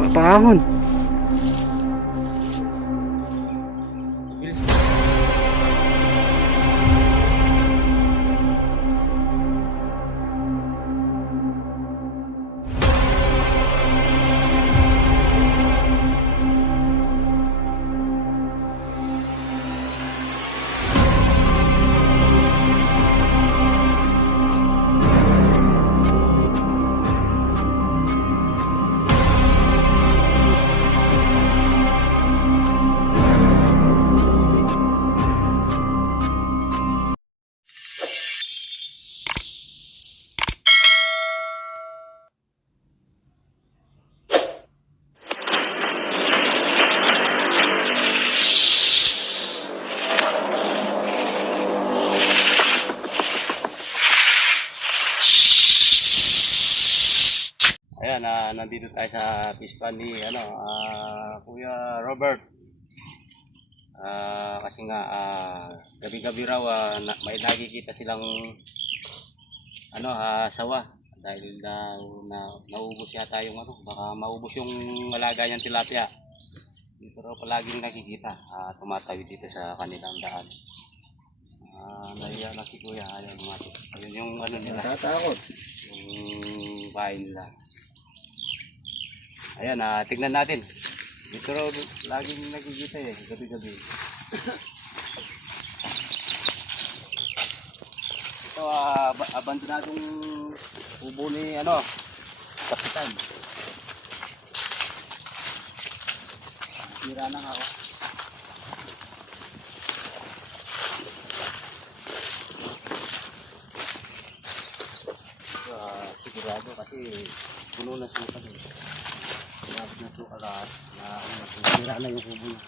Papahon. Ayan, nandito tayo sa fish pond ni Kuya Robert. Kasi nga gabi-gabi raw may nakikita silang sawa dahil naubos yata yung baka maubos yung alaga niyang tilapia. Dito raw palaging nakikita tumatayo dito sa kanilang daan. Naiya na si Kuya, ayaw lumapit. Ayun yung nila. Natatakot. Yung bahay nila. Ayan, tignan natin. Dito raw laging nakikita gabi-gabi. Ito abandonadong kubo ni kapitan. Tira na ako. Sigurado kasi puno na suka din. Na suka lahat tira na yung kubo niya.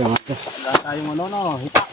Wala tayong hita.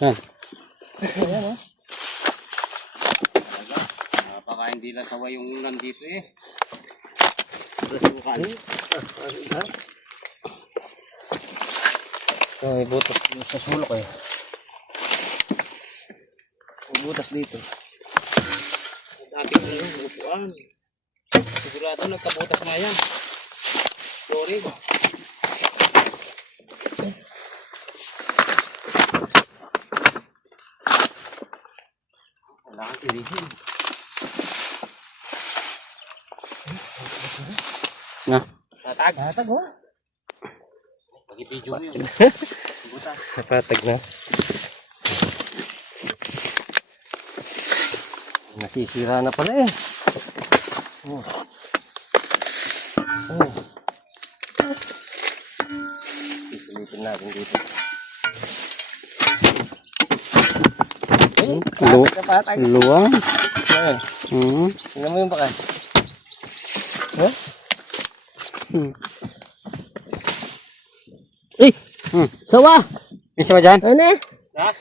Saan? Ayan Baka hindi nasawa yung nandito Rasukan. may butas dito sa sulok May butas dito. Dati yung upuan. Sigurado nagkabutas nga yan. Sorry. Kailangan tirihin. Tatag Pag-i-video mo yun. Butas. Napatag na. Nasisira na pala Isilipin natin dito. Luwang. Tingnan mo yung baka. Sawa! May sawa dyan? Ano Sawa?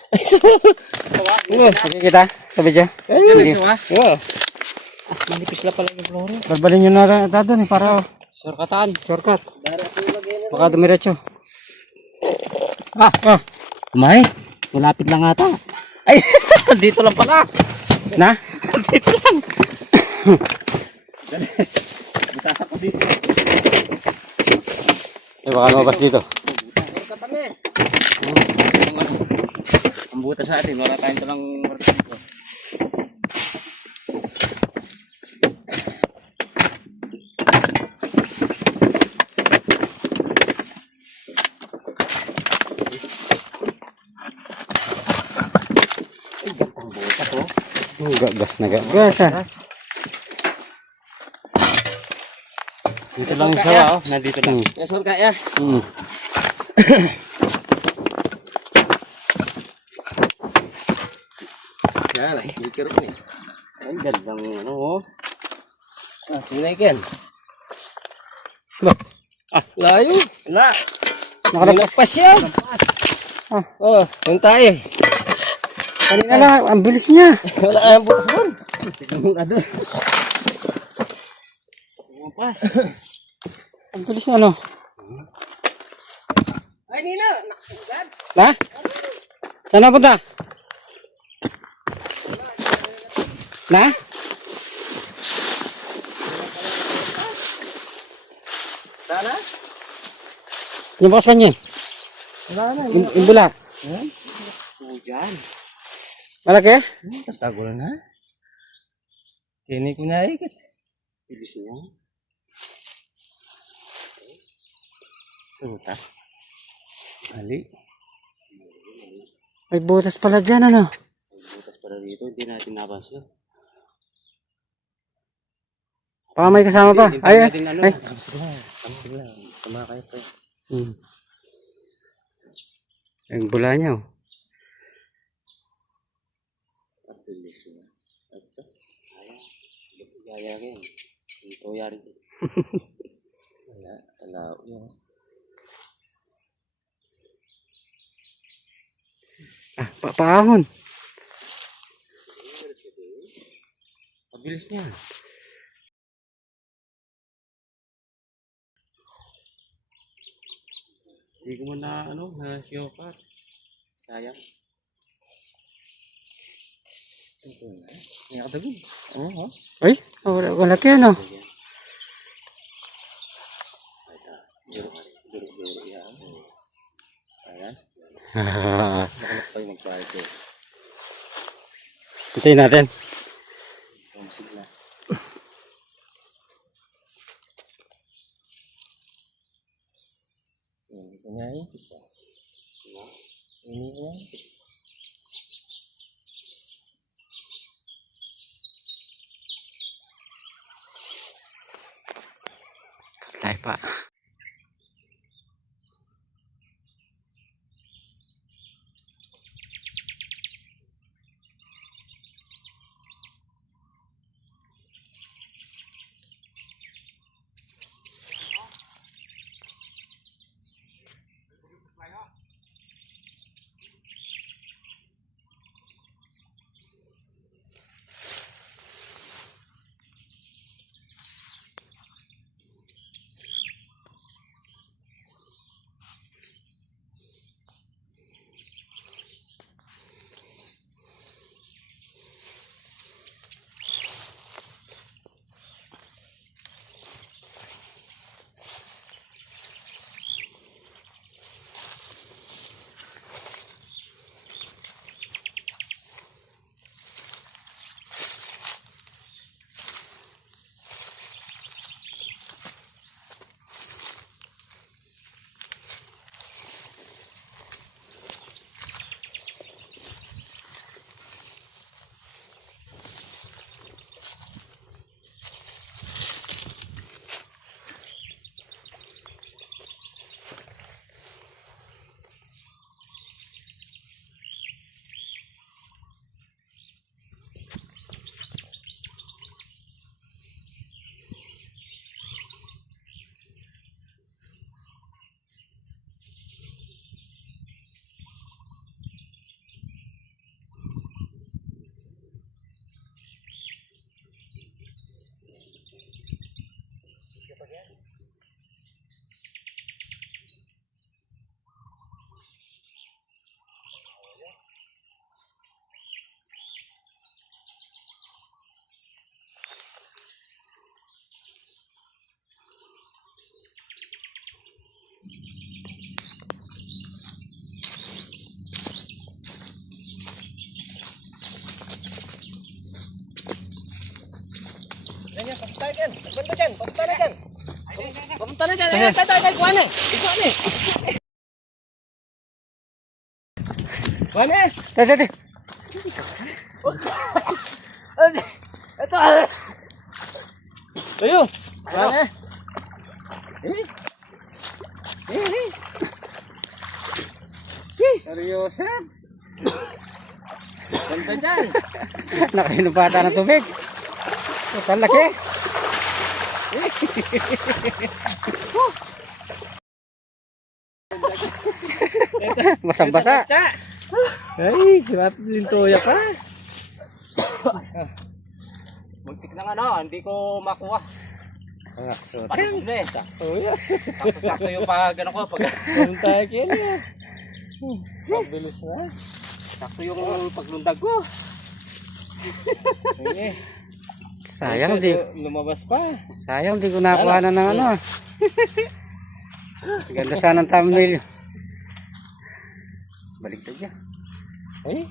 Sige kita sa video. Sawa? Manipis lang pala yung flora. Barbalin nyo na ito doon para Shortcutan. shortcut. Baka dumiretso. Kumain. Malapit lang ata. Ay! Dito lang pala. Na? Dito lang. Bitasak ko dito. Baka lumabas dito. Ang butas sa atin, wala tayong talang marka dito. Ay, gatang butas oh. Gagas na gagas ah. Dito lang yung sawa oh, nandito lang. Yasor kaya. Hmm. Yan, nakikirot ni. Ang gandang ano oh. Tingnan ikan. Ba, Layo. Wala. nakalapas. Siya. Ah. Oh, yung tayo. Kanina lang, ang bilis niya. Wala ang bukas doon. Tignan mo na doon. Bumas. Ang bilis niya, no? Ay, Nina. Nakagad. Na? Saan na punta? Na? Sana? Yung bakas kanya. Wala na. Imbula. Oh, dyan. Malaki? Tago na na. Kini ko na ikit. Bilis niya. Suta. Ali. May butas pala dyan, ano? May butas para dito, hindi natin napansin. Baka may kasama pa. Hindi Ay, ay. natin ano. Ay. Kamsig lang. Sama kayo pa. Hmm. Ang bula niya, oh. Bilis niya. Ito. Ayaw. Gaya rin. Ito yari din. Wala. Alaw yun. Ah, paahon. Pabilis niya. Hindi ko man na ano, na siyokat. Sayang. Ito na. Nakadagun. Oo, ha? Ay, wala kayo, no? Ayan. Juro, juro yan. Ayan. Nakalak tayo magpahit eh. Hintayin natin. Kamsig lang. Ini ko na ikit. Ini ko na ikit. Tayo pa. dyan. Banda dyan. Papunta na dyan. Papunta na dyan. Ayan, tay. Kuha na. Ikaw na. Kuha na. Tadi. Ito. Ayo. Kuha na. Seryoso. Banda dyan. Nakainom pa ata ng tubig. Ang laki. Basang-basa. Ay, sarap lintoya pa. Muntik na hindi ko makuha. So, Palubog na eh. oh yeah. Sakto yung pag ano ko. Punta kayo na. Mabilis na. Sakto yung paglundag ko. Okay. Sayang di. Lumabas pa. Sayang di ko nakuha na ng ano. Ganda sana ng thumbnail. Baliktad niya. Ay.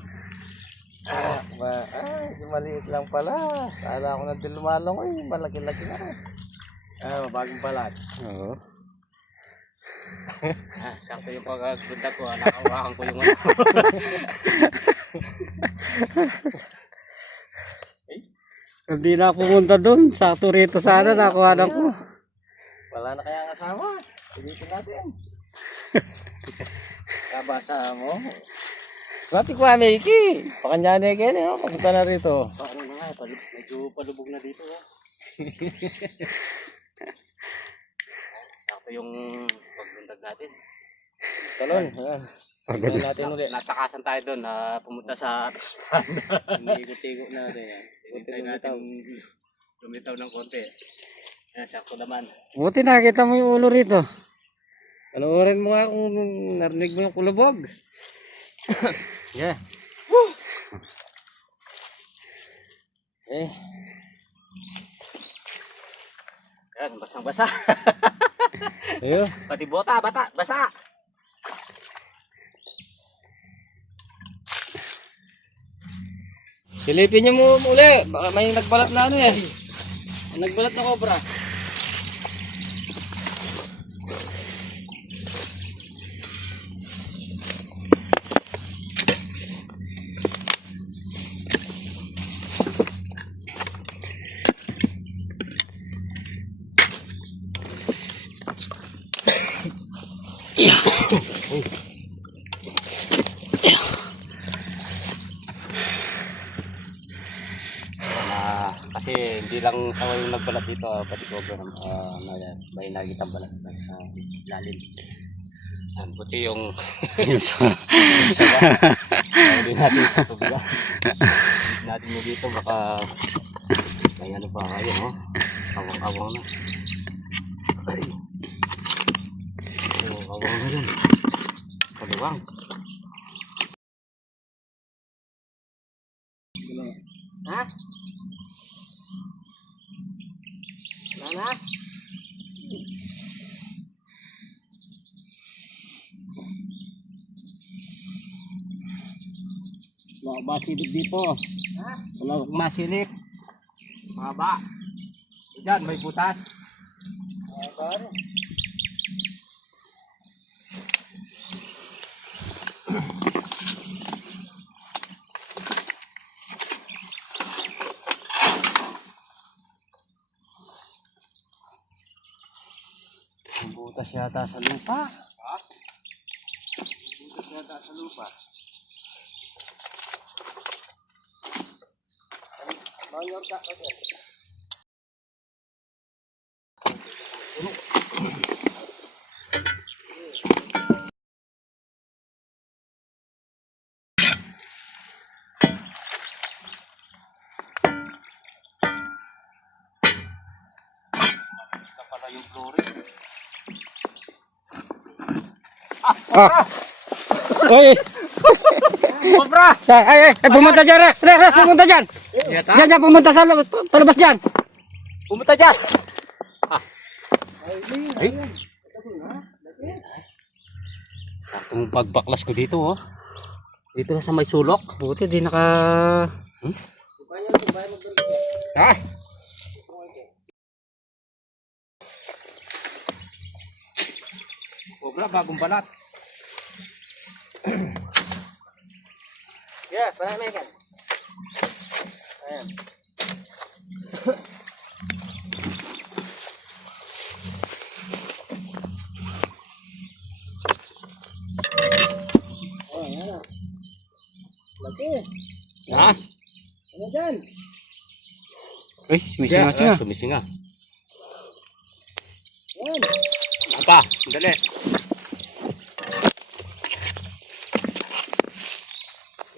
Maliit lang pala. Kala ko na din lumalong eh. Malaki-laki na. Mabagong balat. Oo. Sakto yung paglundag ko. Nakawakan ko yung ano. Hindi na ako pumunta doon. Sakto rito sana nakuha na ko. Wala na kaya kasama. Pilitin natin. Kabasa mo. Bati ko Miki. Pakanyane kayo niyo. Papunta na rito. Ano na nga, medyo palubog na dito. Sakto yung paglundag natin. Talon. Ayan. Pagod natin ulit. Natakasan tayo doon na pumunta sa pispan. Iniikot-ikot natin yan. Hintay natin lumitaw ng konti. Sakto naman. Buti nakita mo yung ulo rito. Panoorin mo nga kung narinig mo yung kulubog. Yeah. Eh. Yan, basang-basa. Ayun. Pati bota, basa. Silipin niyo mo uli. Baka may nagbalat na ano eh. Nagbalat na cobra. Kasi hindi lang sawa yung nagbalat dito, pati cobra may nakikita ang balat sa lalim. Yan, buti yung hindi natin sa tubig. Hindi natin mo dito, baka may ano pa kayo, no? Awang-awang na. Awang na dun. Kaluwang. Ha? Nana? Wala masilip dito. Ha? Wala masilip. Mahaba. Diyan, may butas. Paano? Butas yata sa lupa. Ha? Butas yata sa lupa. Banyor ka kasi. Ito pala yung chlorine. Ah. Oy. Cobra! Ay, pumunta dyan, Rex, pumunta dyan. Diyan, pumunta sa palabas dyan. Pumunta dyan! Ay! Saktong pagbaklas ko dito, oh. Dito na sa may sulok. Buti di naka... Ha? Wala, bagong balat. Yeah, parang may kan. Ayan. Oh, ayan na. Laki. Ha? Ano dyan? Uy, sumisinga-singa. Sumisinga. Ayan. Apa, dali.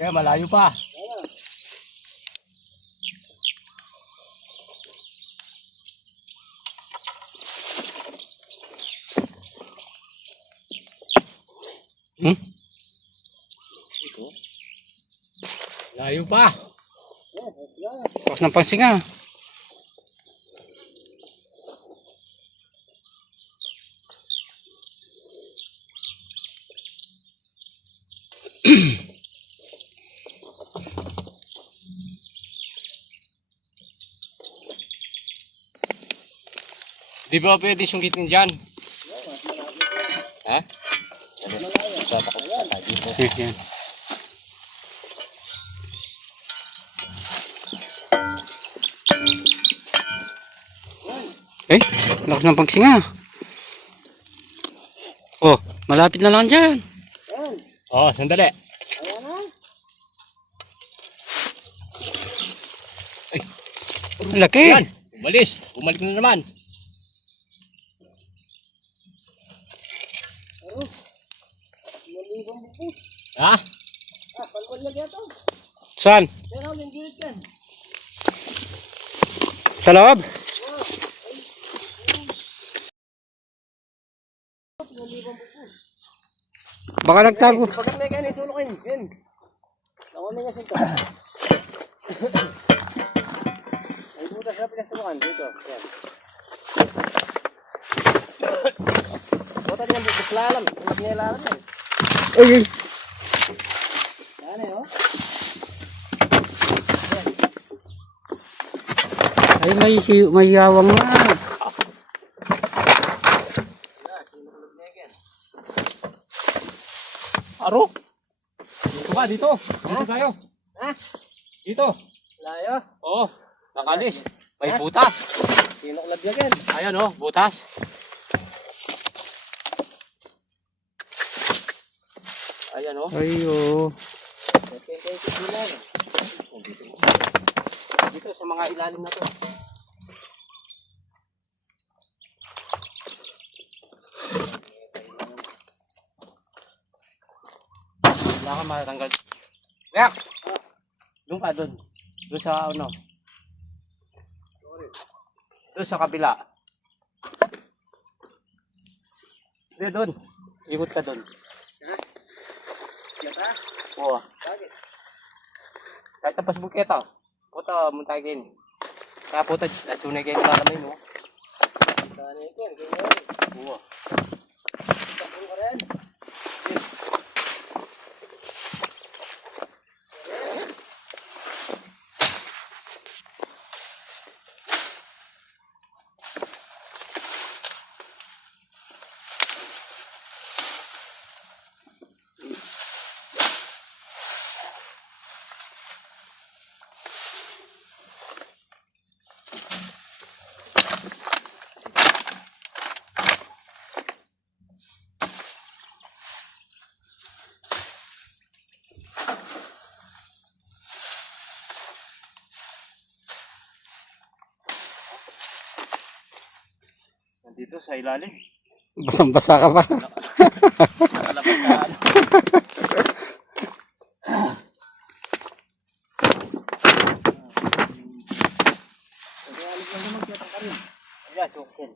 Kaya malayo pa. Ayan. Hmm? Ito. Layo pa. Ayan. Tapos ng pangsinga. Di ba pwede sungkitin dyan? Ha? Yan. Eh, lakas ng pagsinga. Oh, malapit na lang dyan. Ayan. Oh, sandali. Ayan na. Laki. Yan, umalis. Bumalik na naman. Ano? Malibang bukos. Ha? Palwal na ito. Saan? Pero yung gilid yan. Sa loob? Malibang bukos. Baka nagtago. Pagkat may kanin, sulukin. Yan. Nakunin kasi ito. Ay butas na pinasulukan. Dito. Yan. Butas niya bukos lalam. Tulad niya lalam yan. Ay, ay. Yan eh oh. Ay, may yawang na. Aro? Dito ka, dito. Dito tayo. Ha? Dito. Layo. Oo, nakalis. May butas. Sinuklab yan. Ayan oh, butas. Ayan oh. Ay, oh. Dito sa mga ilalim na to. Wala ka matanggal. Rex! Doon ka doon. Doon sa ano. Doon sa kabila. Hindi doon. Ikot ka doon. Yata? Oo. Bakit? Kahit tapos buketa. Puta, muntagin. Kaya puta, atsunay kayo kalamin mo. Saan ito? Ganyan. Oo. Tapos ka rin. Nandito sa ilalim. Basang-basa ka pa. Nakalabas sa ano. Ayan, chokin.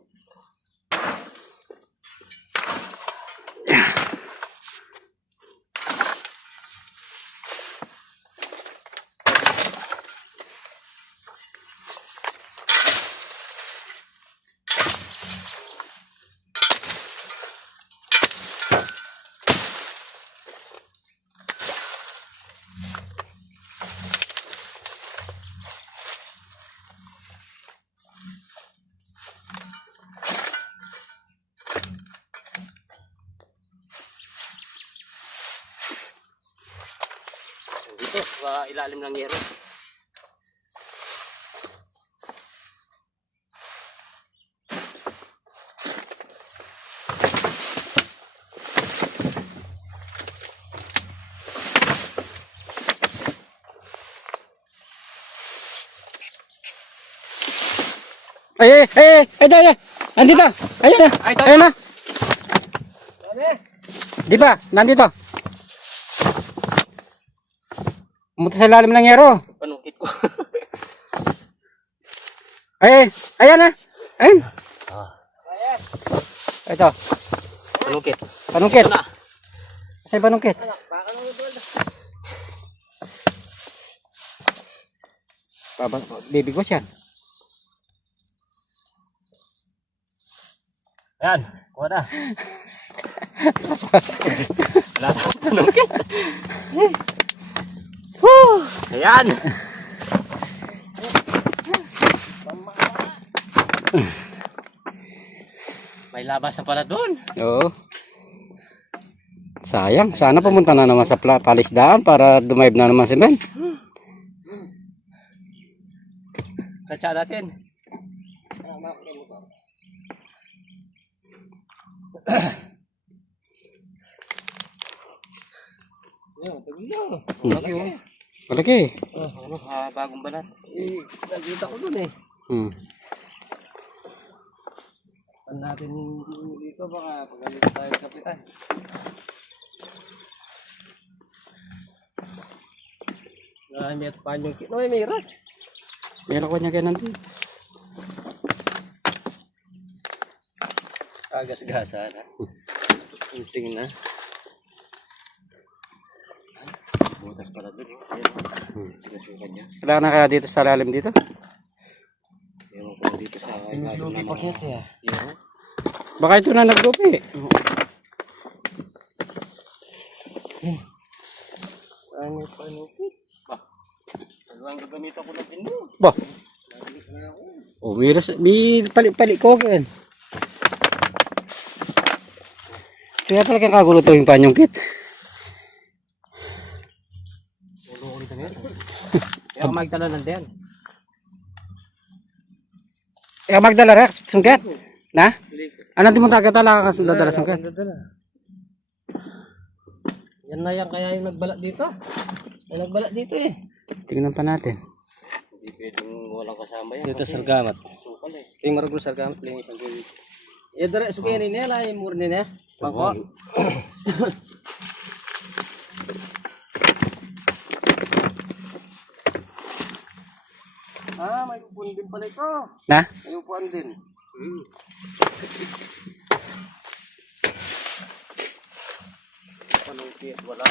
sa ilalim ng yero. Ay, nandito. Ayun na. Ayun na. Di ba? Nandito. Pumunta sa lalim ng yero. Panungkit ko. Ayan na. Ayun. Ito. Panungkit. Panungkit. Ito na. Kasi panungkit. Bibigwas yan. Ayan, kuha na. Wala na panungkit. Ayan. May labas na pala doon. Oo. Sayang. Sana pumunta na naman sa palisdaan para dumayib na naman si Ben. Katsa natin. Malaki. Bagong balat. Nakita ko dun eh. Pan natin dito baka pagalit tayo sa kapitan. May panyong kino may ras. Yan ako niya kaya nanti. Agas-gasa na. Tingin na. Butas pala doon. Tigas yung kanya. Kailangan na kaya dito sa lalim dito? Ewan ko dito sa ilalim ng mga yero. Baka ito na naglupi. Ano panukit? Ang gagamit ako ng pino. Bah. May pali-pali ko kan. Kaya pala kang kagulo to yung panyong kit. Ulo ko dito ngayon. Kaya magdala ng den. Kaya magdala rin, sungkat. Na? Ano di mo tagatala ka dadala sungkat? Yan na yan kaya yung nagbalak dito. Yung nagbalak dito eh. Tingnan pa natin. Hindi pwedeng walang kasama yan. Dito sargamat. Sukal eh. Kaya maragul sargamat lang isang gawin. Ya dara suka ini lah yang murni ya. Bangko. May upuan din pala ito. Na? May upuan din. Panungkit, wala.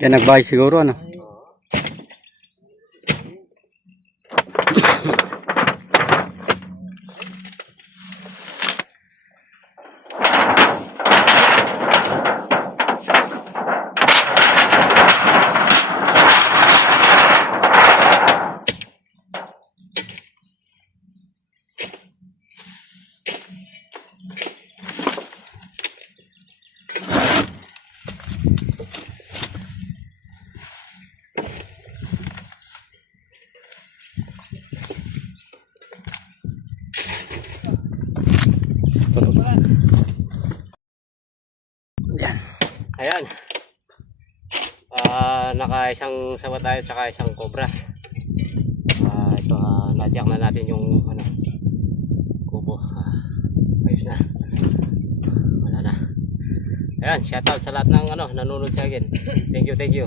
Kaya nagbahay siguro ano? puto. Yan. Ayan. Naka isang sawa tayo tsaka isang cobra. Ito, na-check na natin yung ano, kubo. Ayos na. Wala na. Ayan, shoutout sa lahat ng ano, nanonood sa akin. Thank you, thank you.